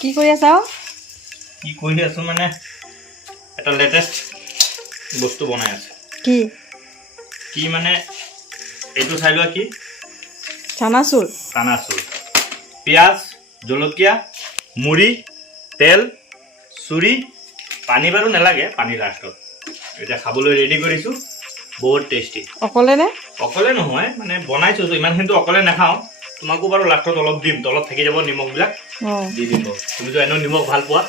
কি কৰি আছা? কি কৰি আছো মানে এটা লেটেষ্ট বস্তু বনাই আছো। কি কি মানে এইটো চাই লোৱা কি চানাচুৰ চানাচুৰ পিঁয়াজ জলকীয়া মুড়ি তেল চুৰি পানী বাৰু নালাগে পানী লাষ্টত এতিয়া খাবলৈ ৰেডি কৰিছোঁ বহুত টেষ্টি অকলে নে অকলে নহয় মানে বনাইছোঁ ইমানখিনিতো অকলে নাখাওঁ তোমাকো বাৰু লাষ্টত অলপ দিম তলত থাকি যাব নিমখবিলাক দি দিম তুমিতো এনেও নিমখ ভাল পোৱা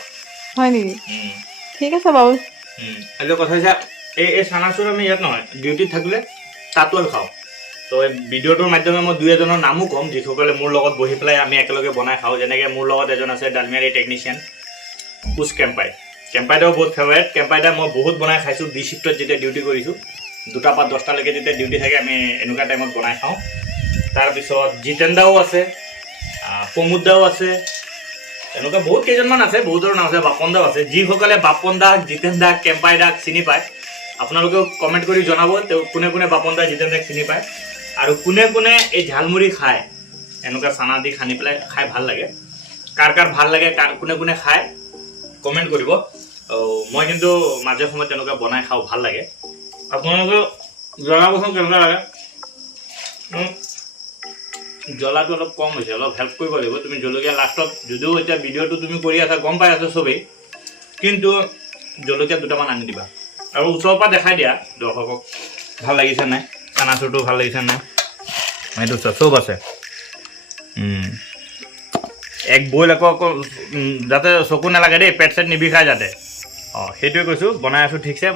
হয় নেকি ঠিক আছে বাৰু এইটো কথা হৈছে এই চানাচুৰ আমি ইয়াত নহয় ডিউটিত থাকিলে তাতো আমি খাওঁ তো এই ভিডিঅ'টোৰ মাধ্যমে মই দুই এজনৰ নামো ক'ম যিসকলে মোৰ লগত বহি পেলাই আমি একেলগে বনাই খাওঁ যেনেকৈ মোৰ লগত এজন আছে ডালমিয়াৰী টেকনিচিয়ান পুচ কেম্পাইদাও বহুত ফেভাৰেট কেম্পাইদা মই বহুত বনাই খাইছোঁ বি শিফ্টত যেতিয়া ডিউটি কৰিছোঁ 2টা পৰা 10টালৈকে যেতিয়া ডিউটি থাকে আমি এনেকুৱা টাইমত বনাই খাওঁ তাৰপিছত জিতেন্দাও আছে প্ৰমোদাও আছে এনেকুৱা বহুত কেইজনমান আছে বহুতৰ নাম আছে বাপনদাও আছে যিসকলে বাপনদা জিতেন্দা কেম্পাইদাক চিনি পায় আপোনালোকেও কমেণ্ট কৰি জনাব কোনে কোনে বাপনদা জিতেন্দাক চিনি পায় আৰু কোনে কোনে এই ঝালমুড়ি খায় এনেকুৱা চানা দি খানি পেলাই খাই ভাল লাগে কাৰ কাৰ ভাল লাগে কোনে কোনে খায় কমেণ্ট কৰিব মই কিন্তু মাজে সময়ত তেনেকুৱা বনাই খাওঁ ভাল লাগে আপোনালোকে জনাবচোন কেনেকুৱা লাগে জ্বলাটো অলপ কম হৈছে অলপ হেল্প কৰিব লাগিব তুমি জলকীয়া লাষ্টত যদিও এতিয়া ভিডিঅ'টো তুমি কৰি আছা গম পাই আছা চবেই কিন্তু জলকীয়া 2টামান আনি দিবা আৰু ওচৰৰ পৰা দেখাই দিয়া দৰ্শকক ভাল লাগিছে নাই চানাচুৰটো ভাল লাগিছে নাই এইটো চব আছে এক বইল আকৌ যাতে চকু নালাগে দেই পেট চেট নিবিষায় যাতে সেইটোৱে কৈছোঁ বনাই আছোঁ ঠিকছে